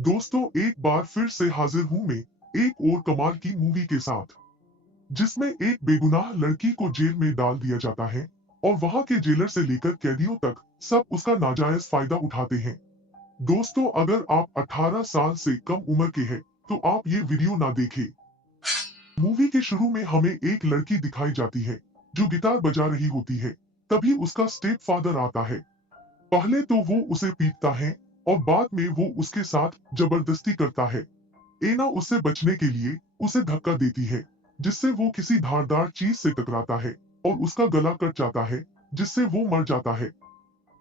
दोस्तों, एक बार फिर से हाजिर हूँ मैं एक और कमाल की मूवी के साथ, जिसमें एक बेगुनाह लड़की को जेल में डाल दिया जाता है और वहां के जेलर से लेकर कैदियों तक सब उसका नाजायज फायदा उठाते हैं। दोस्तों, अगर आप 18 साल से कम उम्र के हैं, तो आप ये वीडियो ना देखें। मूवी के शुरू में हमें एक लड़की दिखाई जाती है जो गिटार बजा रही होती है। तभी उसका स्टेप फादर आता है। पहले तो वो उसे पीटता है और बाद में वो उसके साथ जबरदस्ती करता है। एना उससे बचने के लिए उसे धक्का देती है, जिससे वो किसी धारदार चीज से टकराता है और उसका गला कट जाता है, जिससे वो मर जाता है।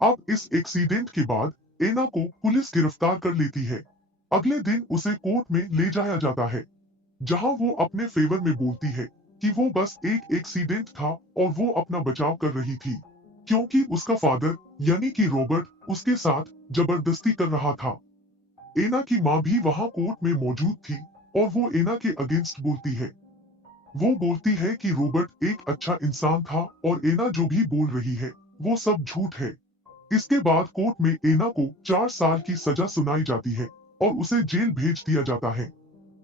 अब इस एक्सीडेंट के बाद एना को पुलिस गिरफ्तार कर लेती है। अगले दिन उसे कोर्ट में ले जाया जाता है, जहां वो अपने फेवर में बोलती है कि वो बस एक एक्सीडेंट था और वो अपना बचाव कर रही थी, क्योंकि उसका फादर यानी कि रॉबर्ट उसके साथ जबरदस्ती कर रहा था। एना की माँ भी वहां कोर्ट में मौजूद थी और वो एना के अगेंस्ट बोलती है। वो बोलती है कि रॉबर्ट एक अच्छा इंसान था और एना जो भी बोल रही है वो सब झूठ है। इसके बाद कोर्ट में एना को 4 साल की सजा सुनाई जाती है और उसे जेल भेज दिया जाता है।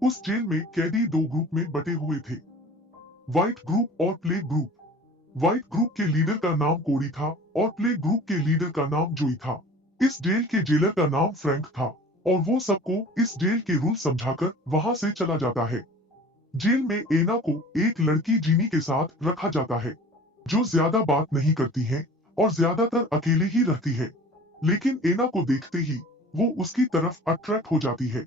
उस जेल में कैदी दो ग्रुप में बटे हुए थे, व्हाइट ग्रुप और प्ले ग्रुप। व्हाइट ग्रुप के लीडर का नाम कोरी था और प्ले ग्रुप के लीडर का नाम जोई था। इस जेल के जेलर का नाम फ्रैंक था और वो सबको इस जेल के रूल समझाकर वहां से चला जाता है। जेल में एना को एक लड़की जीनी के साथ रखा जाता है, जो ज्यादा बात नहीं करती है और ज्यादातर अकेले ही रहती है। लेकिन एना को देखते ही वो उसकी तरफ अट्रैक्ट हो जाती है।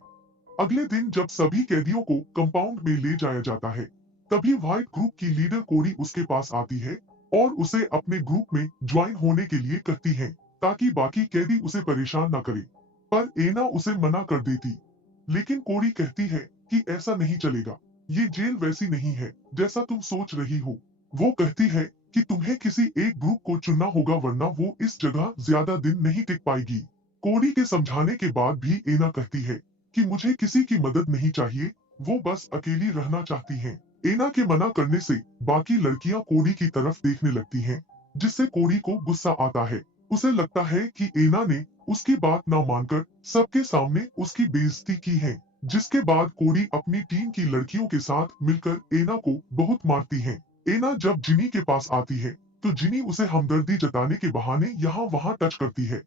अगले दिन जब सभी कैदियों को कंपाउंड में ले जाया जाता है, तभी व्हाइट ग्रुप की लीडर कोरी उसके पास आती है और उसे अपने ग्रुप में ज्वाइन होने के लिए कहती है, ताकि बाकी कैदी उसे परेशान न करे। पर एना उसे मना कर देती। लेकिन कोरी कहती है कि ऐसा नहीं चलेगा। ये जेल वैसी नहीं है जैसा तुम सोच रही हो। वो कहती है कि तुम्हें किसी एक ग्रुप को चुनना होगा, वरना वो इस जगह ज्यादा दिन नहीं टिक पाएगी। कोरी के समझाने के बाद भी एना कहती है कि मुझे किसी की मदद नहीं चाहिए, वो बस अकेली रहना चाहती हैं। एना के मना करने से बाकी लड़कियां कोरी की तरफ देखने लगती हैं, जिससे कोरी को गुस्सा आता है। उसे लगता है कि एना ने उसकी बात ना मानकर सबके सामने उसकी बेइज्जती की है। जिसके बाद कोरी अपनी टीम की लड़कियों के साथ मिलकर एना को बहुत मारती है। एना जब जिनी के पास आती है, तो जिनी उसे हमदर्दी जताने के बहाने यहाँ वहाँ टच करती है,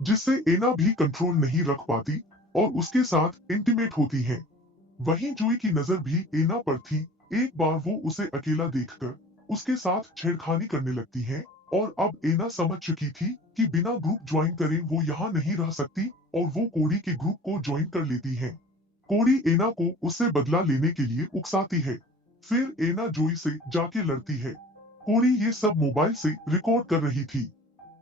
जिससे एना भी कंट्रोल नहीं रख पाती और उसके साथ इंटीमेट होती है। वहीं जोई की नजर भी एना पर थी। एक बार वो उसे अकेला देखकर उसके साथ छेड़खानी करने लगती है और अब एना समझ चुकी थी कि बिना ग्रुप ज्वाइन करे वो यहाँ नहीं रह सकती और वो कोरी के ग्रुप को ज्वाइन कर लेती है। कोरी एना को उससे बदला लेने के लिए उकसाती है। फिर एना जोई से जाके लड़ती है। कोरी ये सब मोबाइल से रिकॉर्ड कर रही थी।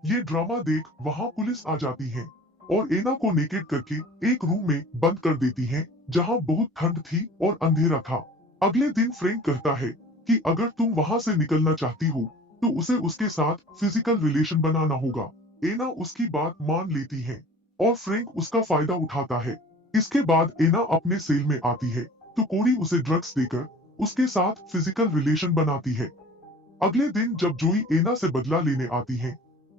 ये ड्रामा देख वहां पुलिस आ जाती है और एना को नेकेड करके एक रूम में बंद कर देती है, जहां बहुत ठंड थी और अंधेरा था। अगले दिन फ्रैंक कहता है कि अगर तुम वहां से निकलना चाहती हो, तो उसे उसके साथ फिजिकल रिलेशन बनाना होगा। एना उसकी बात मान लेती है और फ्रैंक उसका फायदा उठाता है। इसके बाद एना अपने सेल में आती है, तो कोरी उसे ड्रग्स देकर उसके साथ फिजिकल रिलेशन बनाती है। अगले दिन जब जोई एना से बदला लेने आती है,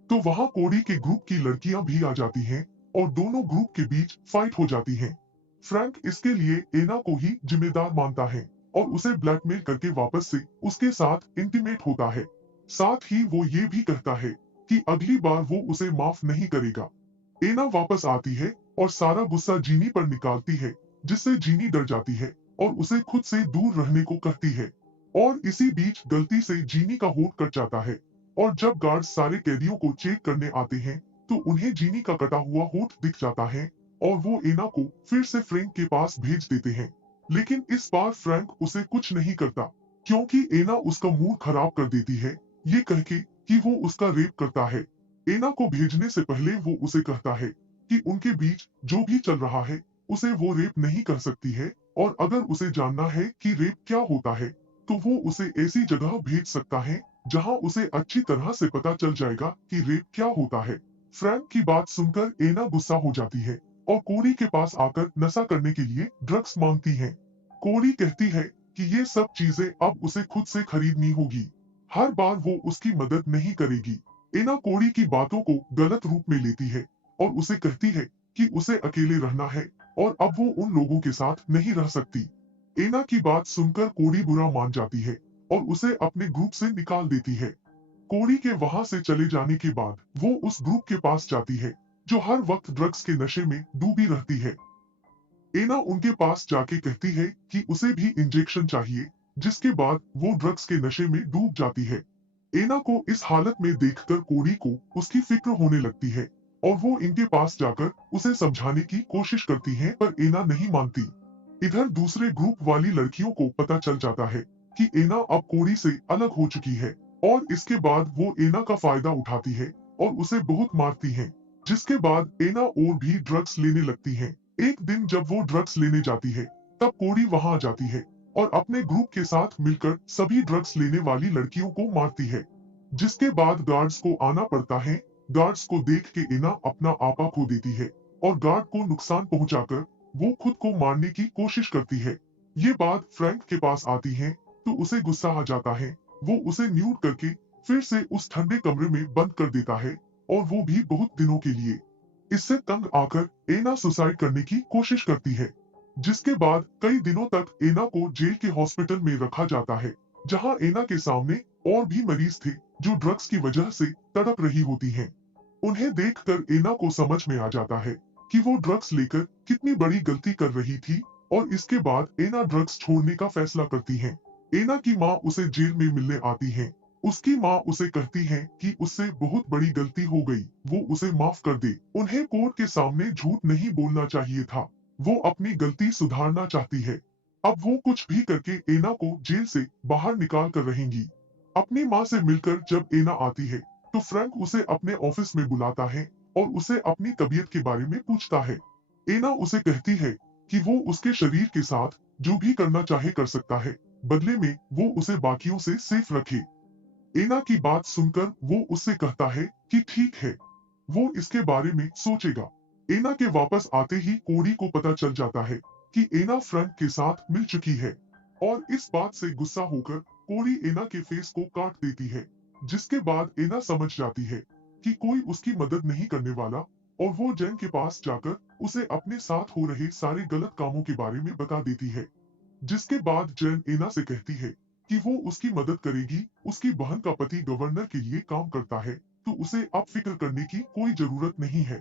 तो वहां कोरी के ग्रुप की लड़कियां भी आ जाती हैं और दोनों ग्रुप के बीच फाइट हो जाती है। फ्रैंक इसके लिए एना को ही जिम्मेदार मानता है और उसे ब्लैकमेल करके वापस से उसके साथ इंटीमेट होता है। साथ ही वो ये भी कहता है कि अगली बार वो उसे माफ नहीं करेगा। एना वापस आती है और सारा गुस्सा जीनी पर निकालती है, जिससे जीनी डर जाती है और उसे खुद से दूर रहने को कहती है। और इसी बीच गलती से जीनी का होठ कट जाता है और जब गार्ड सारे कैदियों को चेक करने आते हैं, तो उन्हें जीनी का कटा हुआ होठ दिख जाता है और वो एना को फिर से फ्रैंक के पास भेज देते हैं। लेकिन इस बार फ्रैंक उसे कुछ नहीं करता, क्योंकि एना उसका मूड खराब कर देती है, ये कह के कि वो उसका रेप करता है। एना को भेजने से पहले वो उसे कहता है कि उनके बीच जो भी चल रहा है उसे वो रेप नहीं कर सकती है, और अगर उसे जानना है कि रेप क्या होता है, तो वो उसे ऐसी जगह भेज सकता है जहां उसे अच्छी तरह से पता चल जाएगा कि रेप क्या होता है। फ्रैंक की बात सुनकर एना गुस्सा हो जाती है और कोरी के पास आकर नशा करने के लिए ड्रग्स मांगती है। कोरी कहती है कि ये सब चीजें अब उसे खुद से खरीदनी होगी। हर बार वो उसकी मदद नहीं करेगी। एना कोरी की बातों को गलत रूप में लेती है और उसे कहती है कि उसे अकेले रहना है और अब वो उन लोगों के साथ नहीं रह सकती। एना की बात सुनकर कोरी बुरा मान जाती है और उसे अपने ग्रुप से निकाल देती है। कोरी के वहां से चले जाने के बाद वो उस ग्रुप के पास जाती है जो हर वक्त ड्रग्स के नशे में डूबी रहती है। एना उनके पास जाके कहती है कि उसे भी इंजेक्शन चाहिए, जिसके बाद वो ड्रग्स के नशे में डूब जाती है। एना को इस हालत में देखकर कोरी को उसकी फिक्र होने लगती है और वो इनके पास जाकर उसे समझाने की कोशिश करती है, पर एना नहीं मानती। इधर दूसरे ग्रुप वाली लड़कियों को पता चल जाता है कि एना अब कोरी से अलग हो चुकी है और इसके बाद वो एना का फायदा उठाती है और उसे बहुत मारती है, जिसके बाद एना और भी ड्रग्स लेने लगती है। एक दिन जब वो ड्रग्स लेने जाती है तब कोरी वहां आ जाती है और अपने ग्रुप के साथ मिलकर सभी ड्रग्स लेने वाली लड़कियों को मारती है, जिसके बाद गार्ड्स को आना पड़ता है। गार्ड्स को देख के एना अपना आपा खो देती है और गार्ड को नुकसान पहुंचाकर वो खुद को मारने की कोशिश करती है। ये बात फ्रैंक के पास आती है तो उसे गुस्सा आ जाता है। वो उसे म्यूट करके फिर से उस ठंडे कमरे में बंद कर देता है और वो भी बहुत दिनों के लिए। इससे तंग आकर एना सुसाइड करने की कोशिश करती है, जिसके बाद कई दिनों तक एना को जेल के हॉस्पिटल में रखा जाता है, जहां एना के सामने और भी मरीज थे जो ड्रग्स की वजह से तड़प रही होती हैं। उन्हें देखकर एना को समझ में आ जाता है कि वो ड्रग्स लेकर कितनी बड़ी गलती कर रही थी और इसके बाद एना ड्रग्स छोड़ने का फैसला करती है। एना की माँ उसे जेल में मिलने आती है। उसकी माँ उसे कहती है कि उससे बहुत बड़ी गलती हो गई, वो उसे माफ कर दे। उन्हें कोर्ट के सामने झूठ नहीं बोलना चाहिए था। वो अपनी गलती सुधारना चाहती है। अब वो कुछ भी करके एना को जेल से बाहर निकाल कर रहेंगी। अपनी माँ से मिलकर जब एना आती है तो फ्रैंक उसे अपने ऑफिस में बुलाता है और उसे अपनी तबीयत के बारे में पूछता है। एना उसे कहती है कि वो उसके शरीर के साथ जो भी करना चाहे कर सकता है, बदले में वो उसे बाकियों से सेफ रखे। एना की बात सुनकर वो उससे कहता है कि ठीक है, वो इसके बारे में सोचेगा। एना के वापस आते ही कोरी को पता चल जाता है कि एना फ्रैंक के साथ मिल चुकी है और इस बात से गुस्सा होकर कोरी एना के फेस को काट देती है, जिसके बाद एना समझ जाती है कि कोई उसकी मदद नहीं करने वाला और वो जैन के पास जाकर उसे अपने साथ हो रहे सारे गलत कामों के बारे में बता देती है, जिसके बाद जैन एना से कहती है कि वो उसकी मदद करेगी। उसकी बहन का पति गवर्नर के लिए काम करता है तो उसे अब फिक्र करने की कोई जरूरत नहीं है।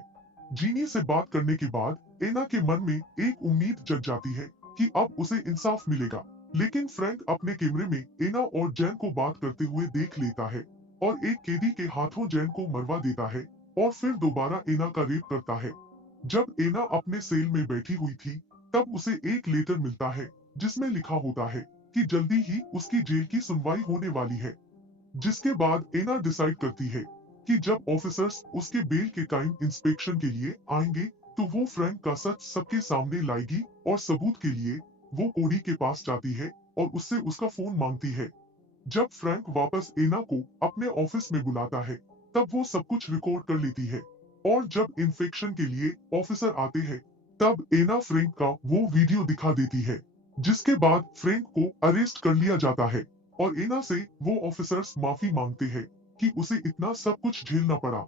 जीनी से बात करने के बाद एना के मन में एक उम्मीद जग जाती है कि अब उसे इंसाफ मिलेगा, लेकिन फ्रैंक अपने कैमरे में एना और जैन को बात करते हुए देख लेता है और एक कैदी के हाथों जैन को मरवा देता है और फिर दोबारा एना का रेप करता है। जब एना अपने सेल में बैठी हुई थी तब उसे एक लेटर मिलता है जिसमें लिखा होता है कि जल्दी ही उसकी जेल की सुनवाई होने वाली है, जिसके बाद एना डिसाइड करती है कि जब ऑफिसर्स उसके बेल के टाइम इंस्पेक्शन के लिए आएंगे तो वो फ्रैंक का सच सबके सामने लाएगी और सबूत के लिए वो कोरी के पास जाती है और उससे उसका फोन मांगती है। जब फ्रैंक वापस एना को अपने ऑफिस में बुलाता है तब वो सब कुछ रिकॉर्ड कर लेती है और जब इन्फेक्शन के लिए ऑफिसर आते हैं तब एना फ्रैंक का वो वीडियो दिखा देती है, जिसके बाद फ्रैंक को अरेस्ट कर लिया जाता है और एना से वो ऑफिसर्स माफी मांगते हैं कि उसे इतना सब कुछ झेलना पड़ा।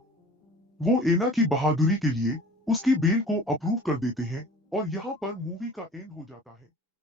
वो एना की बहादुरी के लिए उसकी बेल को अप्रूव कर देते हैं और यहाँ पर मूवी का एंड हो जाता है।